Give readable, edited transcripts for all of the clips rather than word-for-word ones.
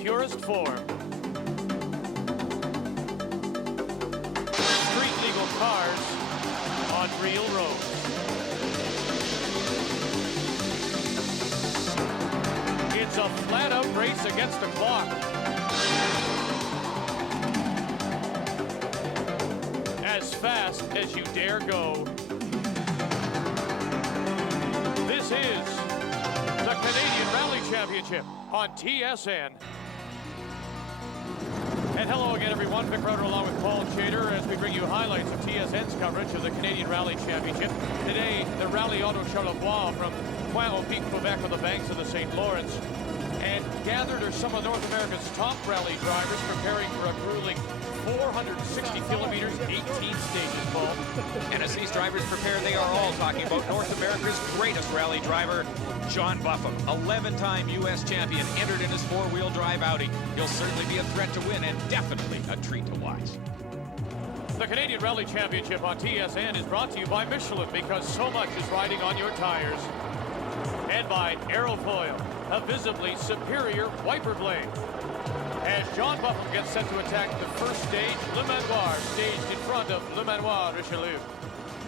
purest form. Street legal cars on real roads. It's a flat-out race against the clock. As fast as you dare go. This is the Canadian Rally Championship on TSN. And hello again, everyone. Vic Rowder along with Paul Chater as we bring you highlights of TSN's coverage of the Canadian Rally Championship. Today, the Rally Auto Charlevoix from Pointe-aux-Pitres, Quebec on the banks of the St. Lawrence. And gathered are some of North America's top rally drivers preparing for a grueling 460 kilometers, 18 stages, Paul. And as these drivers prepare, they are all talking about North America's greatest rally driver, John Buffum, 11-time U.S. champion, entered in his four-wheel drive Audi. He'll certainly be a threat to win and definitely a treat to watch. The Canadian Rally Championship on TSN is brought to you by Michelin, because so much is riding on your tires. And by Aerofoil, a visibly superior wiper blade. As John Buffum gets set to attack the first stage, Le Manoir, staged in front of Le Manoir Richelieu.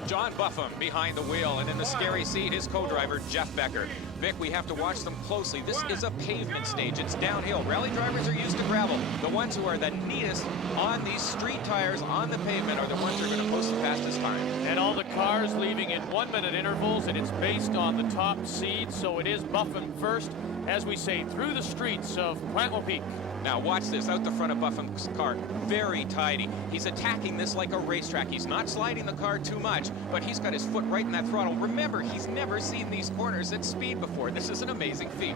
John Buffum behind the wheel, and in the scary seat, his co-driver, Jeff Becker. Vic, we have to watch them closely. This is a pavement stage. It's downhill. Rally drivers are used to gravel. The ones who are the neatest on these street tires on the pavement are the ones who are going to post the fastest time. And all the cars leaving in 1-minute intervals, and it's based on the top seed, so it is Buffum first, as we say, through the streets of Pointe-aux-Pitres. Now watch this, out the front of Buffum's car, very tidy. He's attacking this like a racetrack. He's not sliding the car too much, but he's got his foot right in that throttle. Remember, he's never seen these corners at speed before. This is an amazing feat.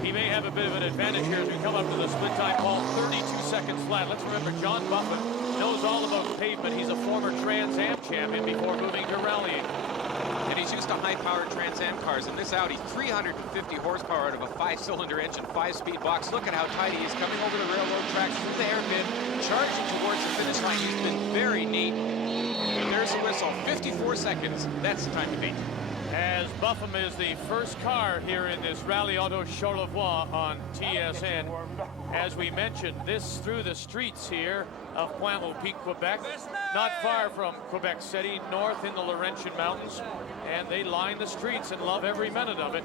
He may have a bit of an advantage here as we come up to the split time, Paul, 32 seconds flat. Let's remember, John Buffum knows all about pavement. He's a former Trans Am champion before moving to rallying. And he's used to high-powered Trans Am cars. In this Audi, 350 horsepower out of a 5-cylinder engine, 5-speed box. Look at how tidy he's coming over the railroad tracks through the hairpin, charging towards the finish line. He's been very neat. And there's the whistle. 54 seconds. That's the time to beat. As Buffum is the first car here in this Rally Auto Charlevoix on TSN. As we mentioned, this through the streets here of Pointe-aux-Pitres, Quebec, not far from Quebec City, north in the Laurentian Mountains, and they line the streets and love every minute of it.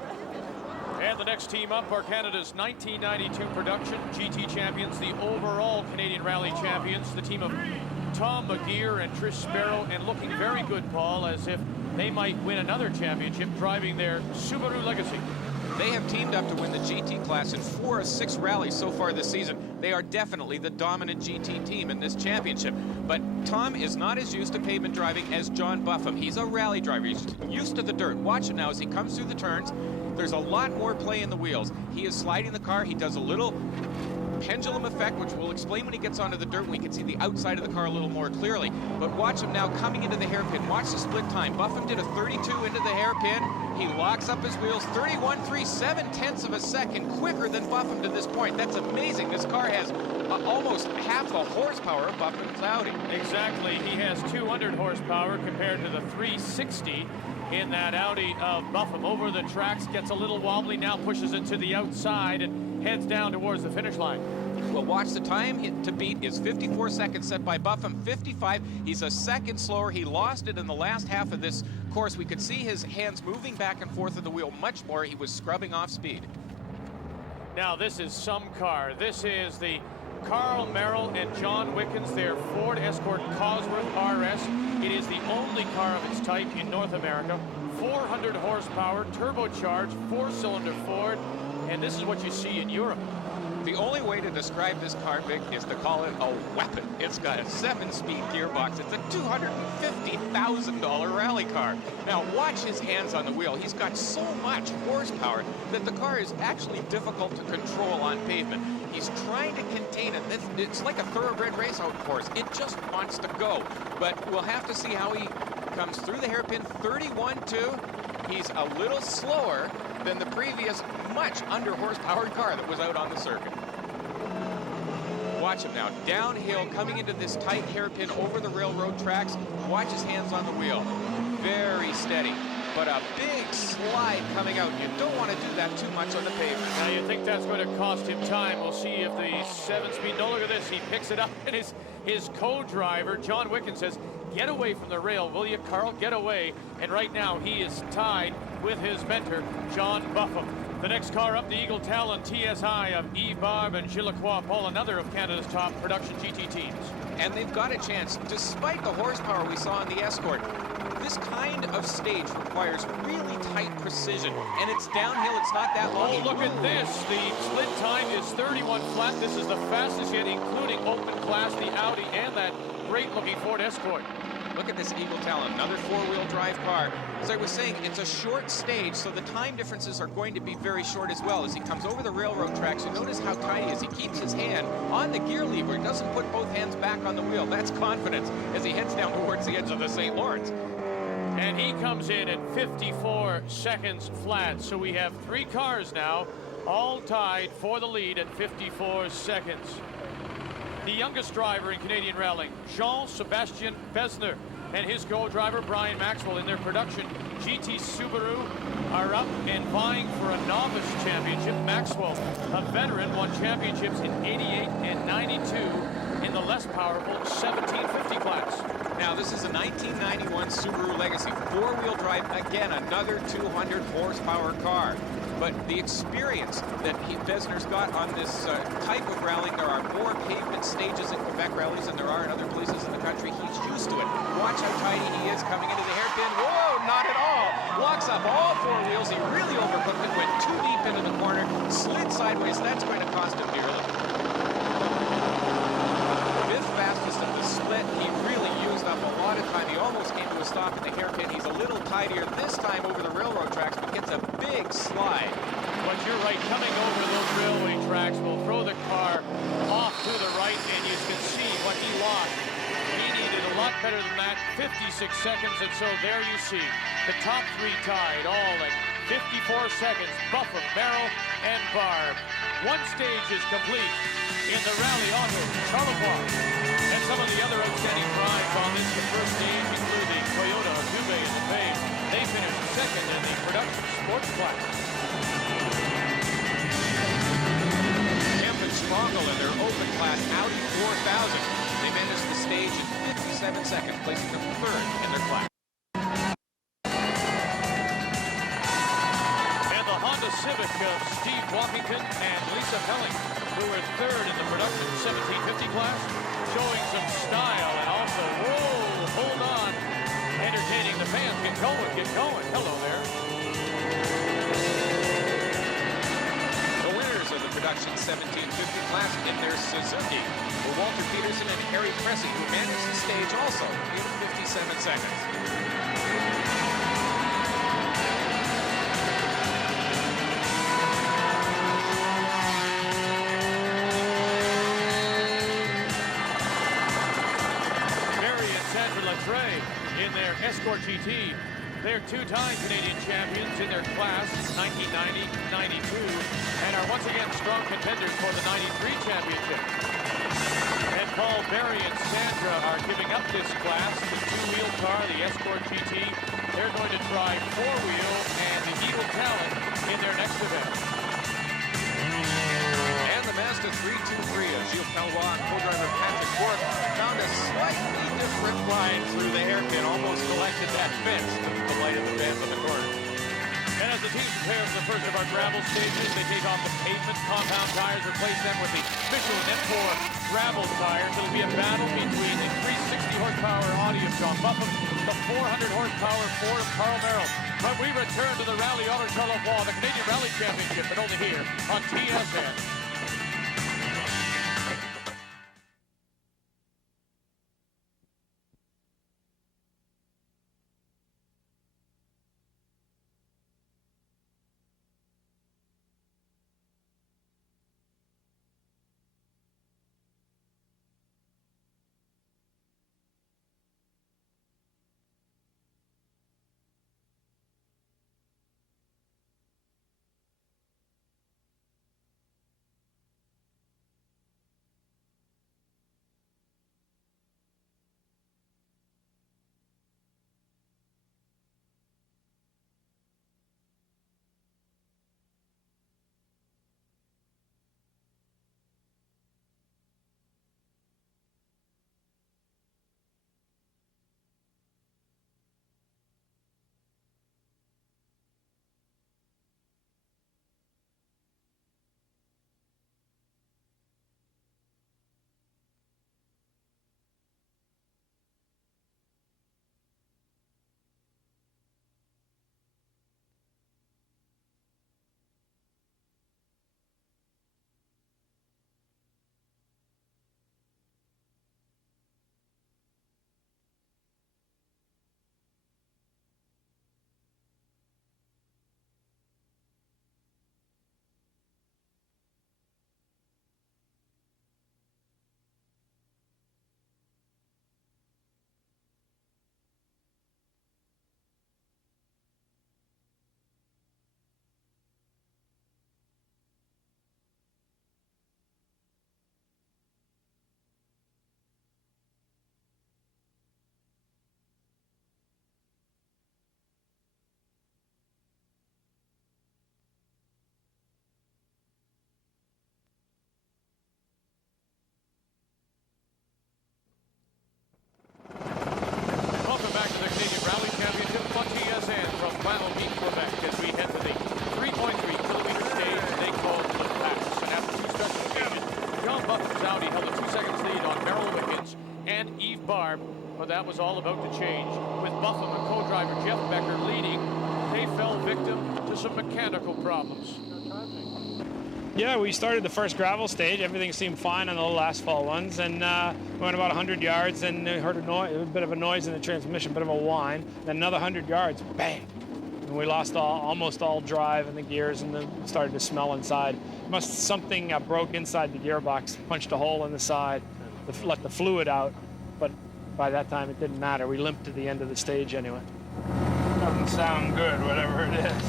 And the next team up are Canada's 1992 production GT champions, the overall Canadian Rally champions, the team of Tom McGeer and Trish Sparrow, and looking very good, Paul, as if they might win another championship driving their Subaru Legacy. They have teamed up to win the GT class in 4 of 6 rallies so far this season. They are definitely the dominant GT team in this championship. But Tom is not as used to pavement driving as John Buffum. He's a rally driver. He's used to the dirt. Watch him now as he comes through the turns. There's a lot more play in the wheels. He is sliding the car. He does a little pendulum effect, which we'll explain when he gets onto the dirt. We can see the outside of the car a little more clearly. But watch him now coming into the hairpin. Watch the split time. Buffum did a 32 into the hairpin. He locks up his wheels. 31.37 of a second quicker than Buffum to this point. That's amazing. This car has almost half the horsepower of Buffum's Audi. Exactly. He has 200 horsepower compared to the 360 in that Audi of Buffum. Over the tracks, gets a little wobbly, now pushes it to the outside and heads down towards the finish line. Well, watch the time to beat is 54 seconds set by Buffum, 55. He's a second slower. He lost it in the last half of this course. We could see his hands moving back and forth of the wheel much more. He was scrubbing off speed. Now this is some car. This is the Carl Merrill and John Wickens, their Ford Escort Cosworth RS. It is the only car of its type in North America. 400 horsepower, turbocharged, 4-cylinder Ford, and this is what you see in Europe. The only way to describe this car, Vic, is to call it a weapon. It's got a 7-speed gearbox. It's a $250,000 rally car. Now, watch his hands on the wheel. He's got so much horsepower that the car is actually difficult to control on pavement. He's trying to contain it. It's like a thoroughbred race out course. It just wants to go. But we'll have to see how he comes through the hairpin. 31.2. He's a little slower than the previous much under-horsepowered car that was out on the circuit. Watch him now, downhill, coming into this tight hairpin over the railroad tracks. Watch his hands on the wheel. Very steady. but a big slide coming out. You don't want to do that too much on the pavement. Now you think that's going to cost him time. We'll see if the 7-speed, no, look at this, he picks it up, and his co-driver, John Wicken, says, get away from the rail, will you, Carl? Get away. And right now he is tied with his mentor, John Buffum. The next car up, the Eagle Talon TSI of Yves Barbe and Gilles Paul, another of Canada's top production GT teams. And they've got a chance, despite the horsepower we saw in the Escort. This kind of stage requires really tight precision, and it's downhill, it's not that long. Oh, look at this. The split time is 31 flat. This is the fastest yet, including open class, the Audi, and that great-looking Ford Escort. Look at this Eagle Talon, another four-wheel drive car. As I was saying, it's a short stage, so the time differences are going to be very short as well. As he comes over the railroad tracks, you notice how tight he is. He keeps his hand on the gear lever. He doesn't put both hands back on the wheel. That's confidence as he heads down towards the edge of the St. Lawrence. And he comes in at 54 seconds flat. So we have 3 cars now, all tied for the lead at 54 seconds. The youngest driver in Canadian rallying, Jean-Sébastien Besner, and his co-driver, Brian Maxwell, in their production GT Subaru, are up and vying for a novice championship. Maxwell, a veteran, won championships in 88 and 92 in the less powerful 1750 class. Now, this is a 1991 Subaru Legacy, four-wheel drive, again, another 200 horsepower car. But the experience that Besner's got on this type of rallying, there are more pavement stages in Quebec rallies than there are in other places in the country. He's used to it. Watch how tidy he is coming into the hairpin. Whoa, not at all. Locks up all 4 wheels. He really overcooked it, went too deep into the corner, slid sideways. That's going to cost him dearly. Fifth fastest of the split. He really used up a lot of time. He almost came to a stop in the hairpin. He's a little tidier this time over the railroad tracks, but gets a big slide. But you're right, coming over those railway tracks will throw the car off to the right, and you can see what he lost. He needed a lot better than that, 56 seconds, and so there you see the top 3 tied, all at 54 seconds, Buffum, Merrill, and Barbe. One stage is complete in the Rally Auto Charlevoix. And some of the other outstanding drives on this, the first stage include the Toyota Dubé and the Babe. They finished second in the production sports class. Kemp and Sprongel in their open class Audi 4000. They managed the stage in 57 seconds, placing them third in their class. And the Honda Civic of Steve Walkington and Lisa Pelling, who were third in the production 1750 class, showing some style and also, whoa, hold on, entertaining the fans. Get going, get going. Hello there. The winners of the production 1750 class in their Suzuki were Walter Peterson and Harry Cressy, who managed the stage also in 57 seconds. In their Escort GT, they're 2-time Canadian champions in their class, 1990, 92, and are once again strong contenders for the 93 championship. And Paul Berry and Sandra are giving up this class, the 2-wheel car, the Escort GT. They're going to try 4-wheel and the Eagle Talon in their next event. And the Mazda 323 of Gilles Pellois and co-driver Patrick Bourque found a slightly different line through the hairpin, almost collected that fence to the light of the fans on the corner. And as the team prepares for the first of our gravel stages, they take off the pavement compound tires, replace them with the Michelin M4 gravel tires. It'll be a battle between the 360 horsepower Audi of John Buffum, the 400 horsepower Ford of Carl Merrill. But we return to the Rally Auto Charlevoix, the Canadian Rally Championship, but only here on TSN. and Eve Barb, but that was all about to change. With Buffum and co-driver Jeff Becker leading, they fell victim to some mechanical problems. Yeah, we started the first gravel stage. Everything seemed fine on the little asphalt ones, and we went about 100 yards, and heard a bit of a noise in the transmission, a bit of a whine. Then another 100 yards, bang! And we lost almost all drive in the gears, and then started to smell inside. Something broke inside the gearbox, punched a hole in the side, let the fluid out, but by that time it didn't matter. We limped to the end of the stage anyway. Doesn't sound good, whatever it is.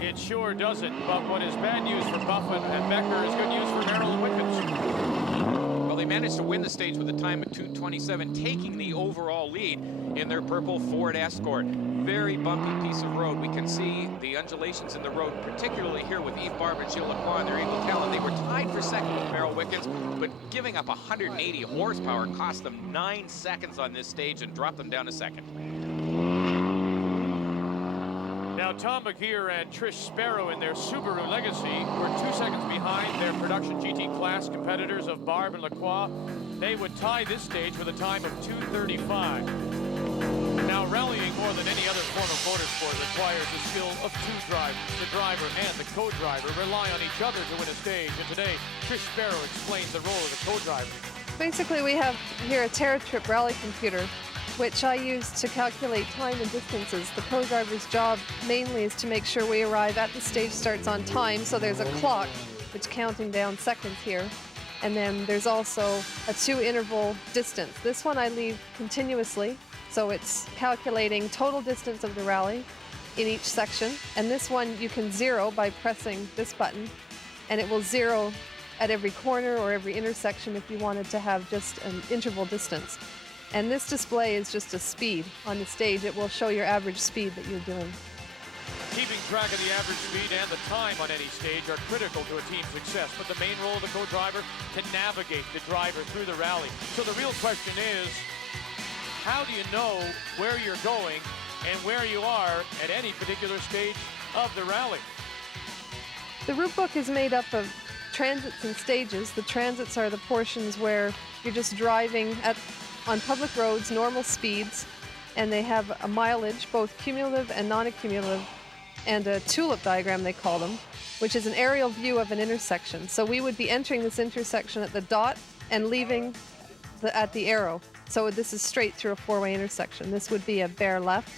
It sure doesn't, but what is bad news for Buffett and Becker is good news for Merrill and Wickens. Well, they managed to win the stage with a time of 2:27, taking the overall lead in their purple Ford Escort. Very bumpy piece of road. We can see the undulations in the road, particularly here with Eve Barb and Jill Lacroix and their Eagle Talon. They were tied for second with Merrill Wickens, but giving up 180 horsepower cost them 9 seconds on this stage and dropped them down to second. Now, Tom McGeer and Trish Sparrow in their Subaru Legacy were 2 seconds behind their production GT class competitors of Barb and Lacroix. They would tie this stage with a time of 2:35. Now, rallying more than any other form of motorsport requires the skill of two drivers. The driver and the co-driver rely on each other to win a stage, and today, Trish Sparrow explains the role of the co-driver. Basically, we have here a TerraTrip rally computer, which I use to calculate time and distances. The co-driver's job mainly is to make sure we arrive at the stage starts on time, so there's a clock which counting down seconds here, and then there's also a 2-interval distance. This one I leave continuously, so it's calculating total distance of the rally in each section, and this one you can zero by pressing this button, and it will zero at every corner or every intersection if you wanted to have just an interval distance. And this display is just a speed on the stage. It will show your average speed that you're doing. Keeping track of the average speed and the time on any stage are critical to a team's success, but the main role of the co-driver to navigate the driver through the rally. So the real question is, how do you know where you're going and where you are at any particular stage of the rally? The route book is made up of transits and stages. The transits are the portions where you're just driving on public roads, normal speeds, and they have a mileage, both cumulative and non-accumulative, and a tulip diagram, they call them, which is an aerial view of an intersection. So we would be entering this intersection at the dot and leaving at the arrow. So this is straight through a 4-way intersection. This would be a bare left.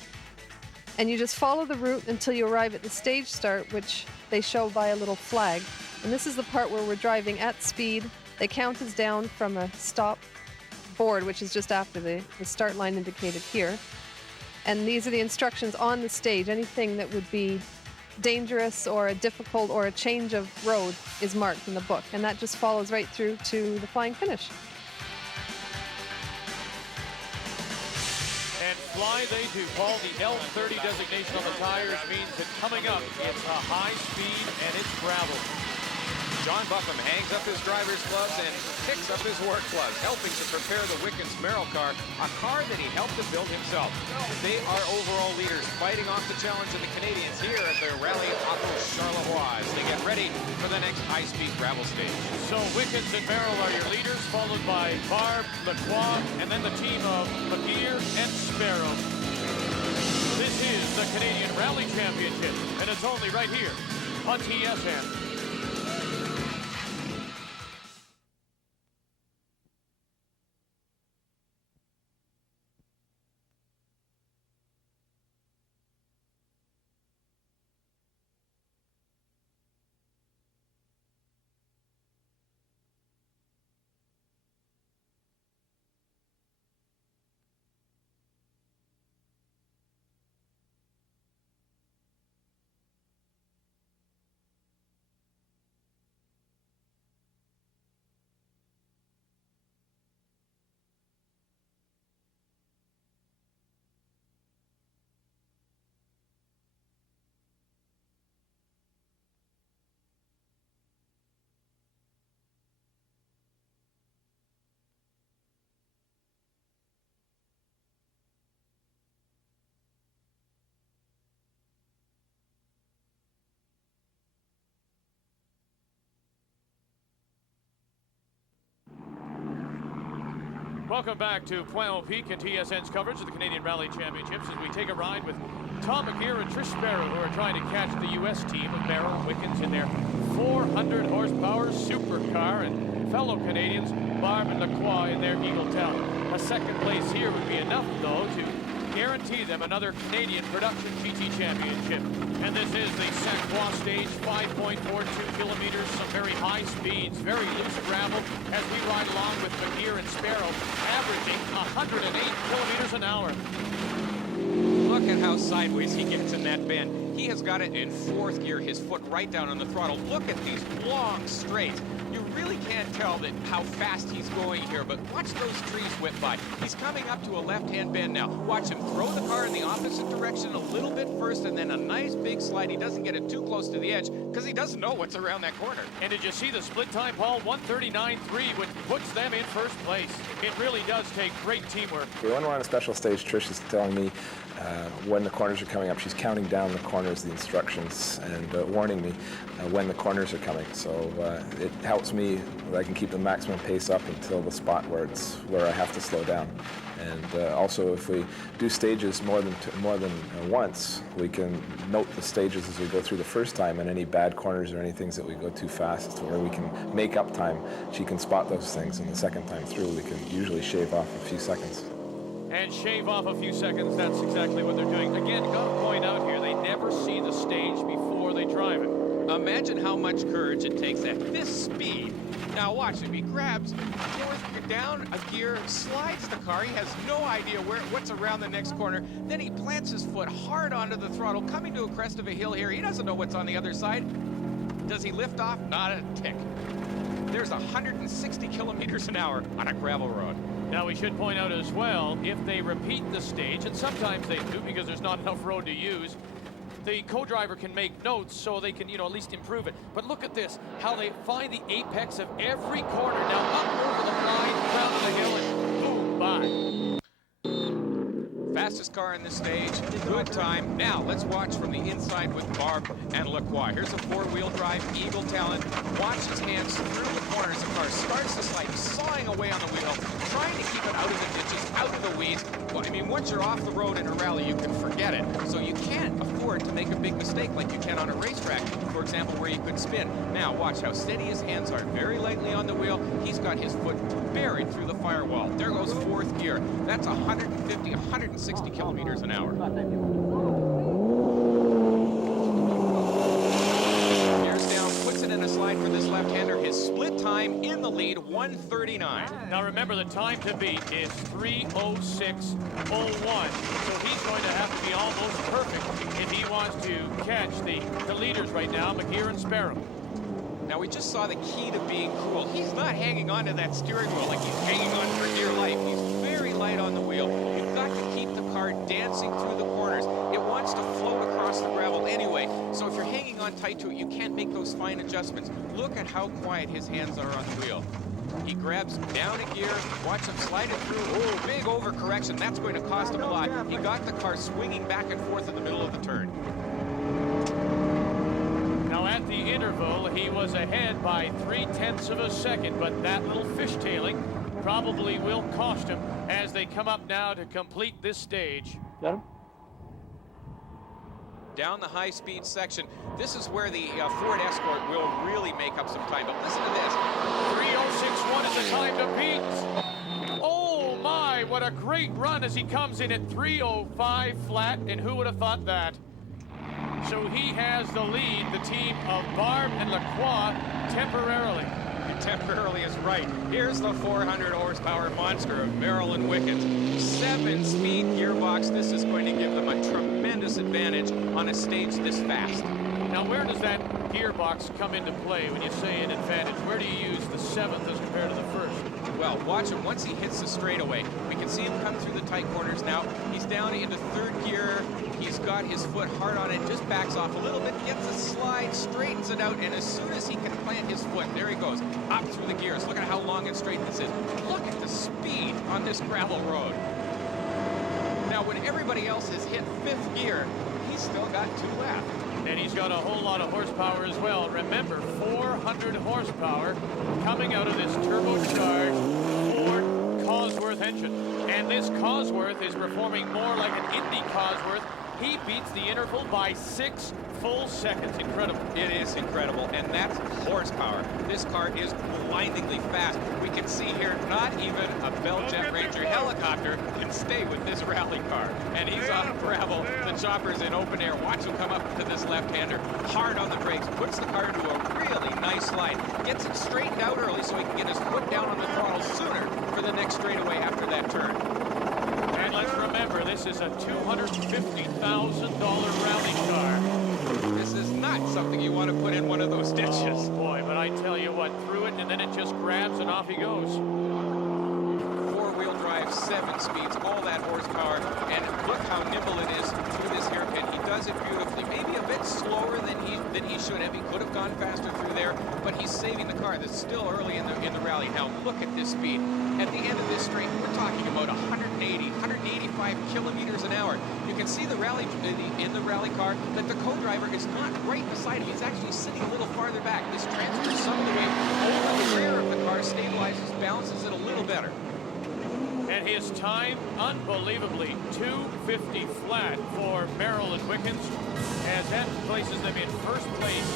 And you just follow the route until you arrive at the stage start, which they show by a little flag. And this is the part where we're driving at speed. They count us down from a stop board, which is just after the start line indicated here. And these are the instructions on the stage. Anything that would be dangerous or a difficult or a change of road is marked in the book. And that just follows right through to the flying finish. And fly they do, Paul. The L30 designation on the tires means that coming up, it's a high speed and it's gravel. John Buffum hangs up his driver's gloves and picks up his work gloves, helping to prepare the Wickens Merrill car, a car that he helped to build himself. They are overall leaders, fighting off the challenge of the Canadians here at the Rally Auto Charlevoix as they get ready for the next high-speed gravel stage. So Wickens and Merrill are your leaders, followed by Barb, Lacroix, and then the team of McGeer and Sparrow. This is the Canadian Rally Championship, and it's only right here on TSN. Welcome back to Pointe Peak and TSN's coverage of the Canadian Rally Championships as we take a ride with Tom McGeer and Trish Sparrow, who are trying to catch the U.S. team of Merrill Wickens in their 400 horsepower supercar, and fellow Canadians Barb and Lacroix in their Eagle Talon. A second place here would be enough, though, to guarantee them another Canadian production GT championship. And this is the Saint Croix stage, 5.42 kilometers, some very high speeds, very loose gravel as we ride along with McGeer and Sparrow, averaging 108 kilometers an hour. Look at how sideways he gets in that bend. He has got it in 4th gear, his foot right down on the throttle. Look at these long straights. You really can't tell that how fast he's going here, but watch those trees whip by. He's coming up to a left-hand bend now. Watch him throw the car in the opposite direction a little bit first, and then a nice big slide. He doesn't get it too close to the edge because he doesn't know what's around that corner. And did you see the split time, Paul? 1:39.3, which puts them in first place. It really does take great teamwork. When we're on a special stage, Trish is telling me when the corners are coming up. She's counting down the corners, the instructions, and warning me when the corners are coming. So it helps me that I can keep the maximum pace up until the spot where I have to slow down. And also, if we do stages more than once, we can note the stages as we go through the first time, and any bad corners or any things that we go too fast, where we can make up time. She can spot those things, and the second time through, we can usually shave off a few seconds. And shave off a few seconds, that's exactly what they're doing. Again, got to point out here, they never see the stage before they drive it. Imagine how much courage it takes at this speed. Now watch him, he grabs 4th gear down a gear, slides the car. He has no idea what's around the next corner. Then he plants his foot hard onto the throttle, coming to a crest of a hill here. He doesn't know what's on the other side. Does he lift off? Not a tick. There's 160 kilometers an hour on a gravel road. Now we should point out as well, if they repeat the stage, and sometimes they do because there's not enough road to use, the co-driver can make notes so they can, at least improve it. But look at this, how they find the apex of every corner. Now up over the line, down to the hill, and boom, by. Fastest car in this stage, good time. Now let's watch from the inside with Barb and Lacroix. Here's a 4-wheel drive Eagle Talon. Watch his hands through the corners. The car starts to slide, sawing away on the wheel, trying to keep it out of the ditches, out of the weeds. Well, I mean, once you're off the road in a rally, you can forget it. So you can't afford to make a big mistake like you can on a racetrack, for example, where you could spin. Now watch how steady his hands are, very lightly on the wheel. He's got his foot buried through the firewall. There goes 4th gear. That's 150, 160 kilometers an hour. Gears down, puts it in a slide for this left-hander. His split time in the lead, 1:39. Now remember, the time to beat is 3:06.01. So he's going to have to be almost perfect if he wants to catch the leaders right now, McGeer and Sparrow. Now we just saw the key to being cool. He's not hanging on to that steering wheel like he's hanging on for dear life. He's very light on the wheel. You've got to keep the car dancing through the corners. It wants to float across the gravel anyway. So if you're hanging on tight to it, you can't make those fine adjustments. Look at how quiet his hands are on the wheel. He grabs down a gear, watch him slide it through. Oh, big overcorrection. That's going to cost him a lot. He got the car swinging back and forth in the middle of the turn. Now at the interval, he was ahead by 0.3 of a second, but that little fishtailing probably will cost him as they come up now to complete this stage. Got him? Down the high-speed section. This is where the Ford Escort will really make up some time. But listen to this. 3:06.1 is the time to beat. Oh my, what a great run as he comes in at 3:05 flat, and who would have thought that? So he has the lead, the team of Barb and Lacroix, temporarily. Temporarily is right. Here's the 400 horsepower monster of Merrill and Wickens. 7-speed gearbox. This is going to give them a tremendous advantage on a stage this fast. Now, where does that gearbox come into play when you say an advantage? Where do you use the 7th as compared to the 1st? Well, watch him once he hits the straightaway. We can see him come through the tight corners now. He's down into 3rd gear. He's got his foot hard on it, just backs off a little bit, gets a slide, straightens it out, and as soon as he can plant his foot, there he goes, up through the gears. Look at how long and straight this is. Look at the speed on this gravel road. Now, when everybody else has hit 5th gear, he's still got 2 left. And he's got a whole lot of horsepower as well. Remember, 400 horsepower coming out of this turbocharged Ford Cosworth engine. mentioned. And this Cosworth is performing more like an Indy Cosworth. He beats the interval by 6 full seconds. Incredible. It is incredible, and that's horsepower. This car is blindingly fast. We can see here not even a Bell Jet Ranger helicopter can stay with this rally car. And he's off gravel. The chopper's in open air. Watch him come up to this left-hander. Hard on the brakes. Puts the car into a really nice slide. Gets it straightened out early so he can get his foot down on the throttle sooner for the next straightaway after that turn. And let's remember, this is a $250,000 rally car. This is not something you want to put in one of those ditches. Oh boy, but I tell you what, through it, and then it just grabs and off he goes. Four-wheel drive, 7 speeds, all that horsepower, and look how nimble it is through this hairpin. He does it beautifully. Maybe a bit slower than he should have. He could have gone faster through there, but he's saving the car. That's still early in the rally. Now look at this speed. At the end of this straight, we're talking about 180, 185 kilometers an hour. You can see the rally in the rally car that the co-driver is not right beside him. He's actually sitting a little farther back. This transfers some of the weight over the rear of the car, stabilizes, balances it a little better. And his time, unbelievably, 250 flat for Merrill and Wickens, as that places them in first place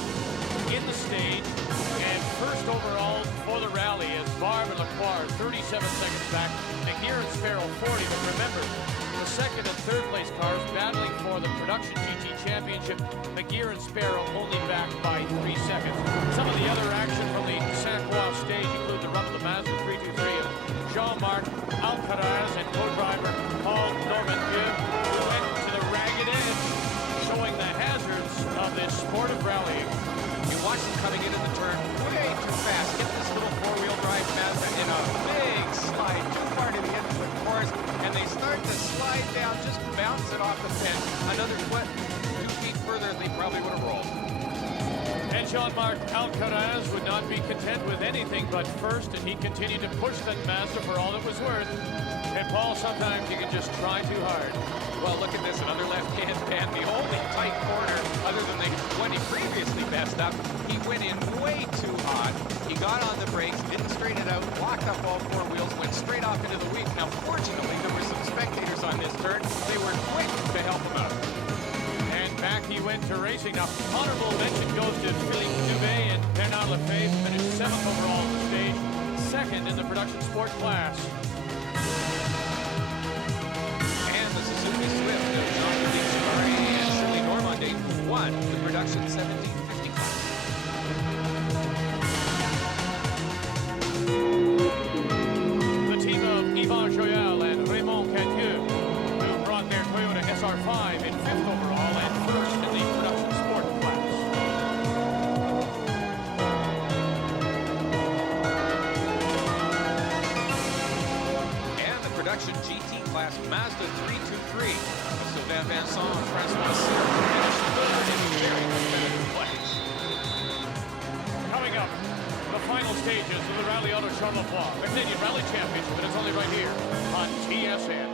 in the stage and first overall for the rally as Barb and Lacroix 37 seconds back. McGeer and Sparrow 40, but remember, the second and third place cars battling for the production GT championship. McGeer and Sparrow only back by 3 seconds. Some of the other action from the Saint Croix stage include the run of the Mazda 323 of Jean-Marc Alcaraz and co-driver Paul Normandieu, who went to the ragged edge, showing the hazards of this sport of rallying. You watch them coming into the turn way too fast. Get this little four-wheel drive Mazda in a big slide too far to the end of the course, and they start to slide down, just bounce it off the fence. Another foot, 2 feet further, they probably would have rolled. And Jean-Marc Alcaraz would not be content with anything but first, and he continued to push that Mazda for all it was worth. And Paul, sometimes you can just try too hard. Well, look at this, another left-hand pan. The only tight corner, other than the one he previously messed up, he went in way too hot. He got on the brakes, didn't straighten it out, locked up all 4 wheels, went straight off into the weeds. Now, fortunately, there were some spectators on this turn. They were quick to help him out. And back he went to racing. Now, honorable mention goes to Philippe Dubé and Bernard Lefebvre, finished 7th overall on the stage, 2nd in the production sport class. And the Suzuki Swift of Jean-Philippe Gilbert and Shirley Normandy won the production 1750 class. The team of Yvan Joyal and Raymond Cadieux, who brought their Toyota SR5 in 5th overall and 1st in the production sport class. And the production GT class Mazda 323 of Sylvain Vincent and Francois Cyr finished 3rd in a very competitive place. Coming up, the final stages of the Rally Auto Charlevoix, the Canadian Rally Championship, and it's only right here on TSN.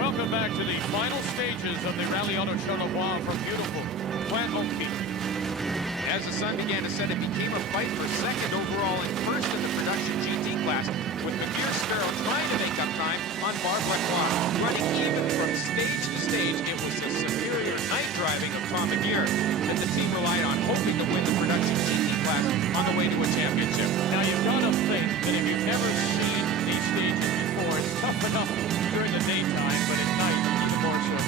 Welcome back to the final stages of the Rally Auto Charlevoix from beautiful Pointe-Peak. As the sun began to set, it became a fight for 2nd overall and 1st in the production GT class, with McGeer Sparrow trying to make up time on Barb Lacroix. Running even from stage to stage, it was the superior night driving of Tom McGeer that the team relied on, hoping to win the production GT class on the way to a championship. Now you've got to enough during the daytime, but at night, even more so.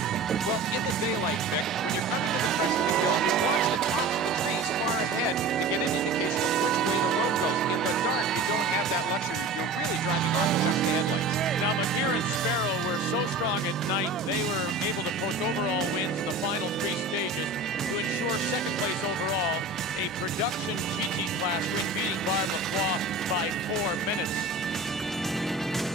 Well, in the daylight, Vic, when you're coming to the crest of the hill, you watch the top of the trees far ahead to get an indication of which way the road goes. In the dark, you don't have that luxury. You're really driving off the headlights. Now, McGear and Sparrow were so strong at night, they were able to post overall wins in the final 3 stages to ensure second place overall, a production GT class win, beating Barb Lacroix by 4 minutes.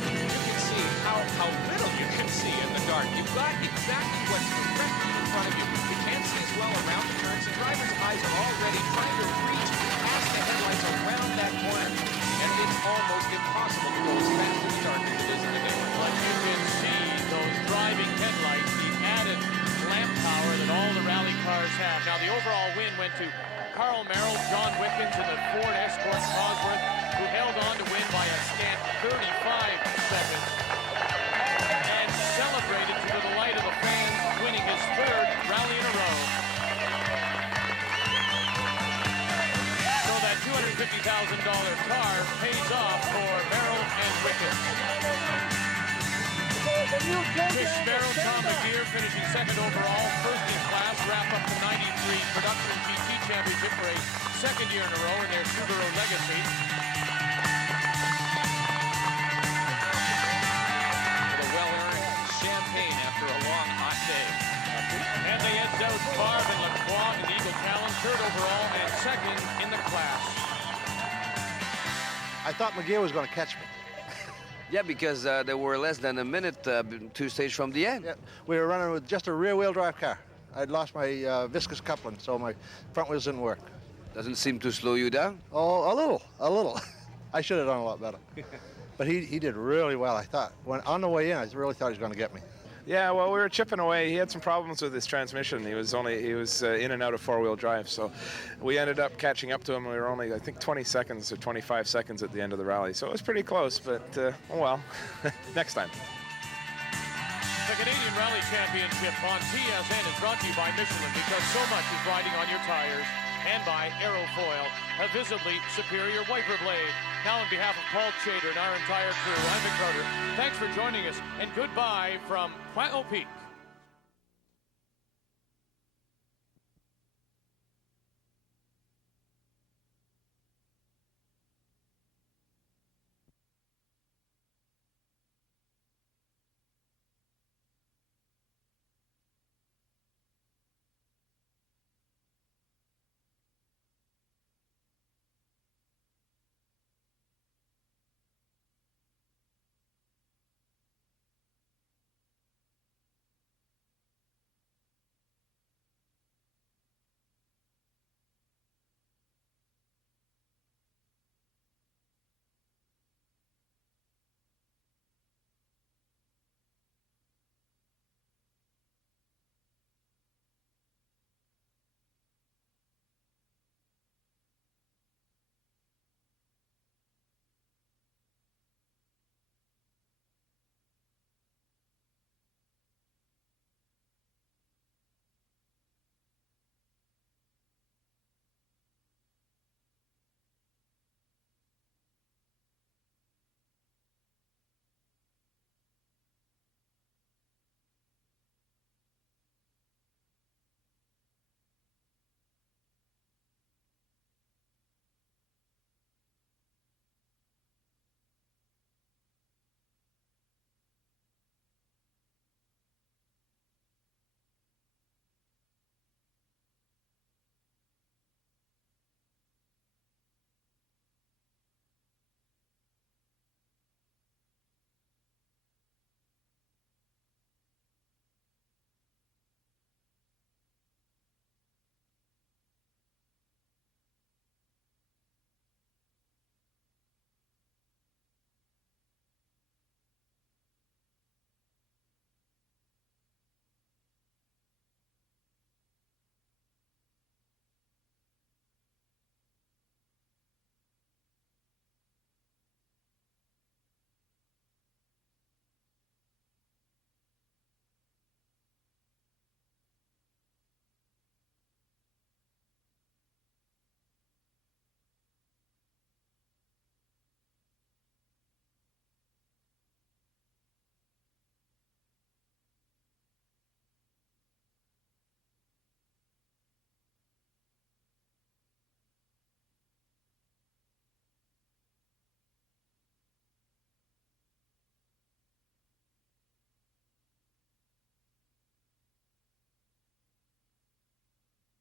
You can see how little you can see in the dark. You've got exactly what's directly in front of you. You can't see as well around the turns. The driver's eyes are already trying to reach past the headlights around that corner. And it's almost impossible to go as fast in the dark as it is in the daylight. But you can see those driving headlights, the added lamp power that all the rally cars have. Now, the overall win went to Carl Merrill, John Wickens, and the Ford Escort Cosworth, who held on to win by a scant 35 seconds and celebrated to the delight of the fans, winning his 3rd rally in a row. So that $250,000 car pays off for Merrill and Wickens. Chris Sparrow, Tom McGear finishing 2nd overall, 1st in class, wrap up the 93 Production GT Championship for a 2nd year in a row in their Subaru legacy. With a well-earned champagne after a long, hot day. And they edged out Barb and Lacroix in the Eagle Challenge, 3rd overall and 2nd in the class. I thought McGear was going to catch me. Yeah, because they were less than a minute 2 stages from the end. Yeah, we were running with just a rear-wheel drive car. I'd lost my viscous coupling, so my front wheels didn't work. Doesn't seem to slow you down. Oh, a little. I should have done a lot better. But he did really well, I thought. When on the way in, I really thought he was going to get me. Yeah, well, we were chipping away. He had some problems with his transmission. He was in and out of 4-wheel drive, so we ended up catching up to him. We were only, I think, 20 seconds or 25 seconds at the end of the rally, so it was pretty close, but oh well, next time. The Canadian Rally Championship on TSN is brought to you by Michelin, because so much is riding on your tires, and by Aerofoil, a visibly superior wiper blade. Now, on behalf of Paul Chater and our entire crew, I'm Vic Carter. Thanks for joining us, and goodbye from Pointe-au-Pit.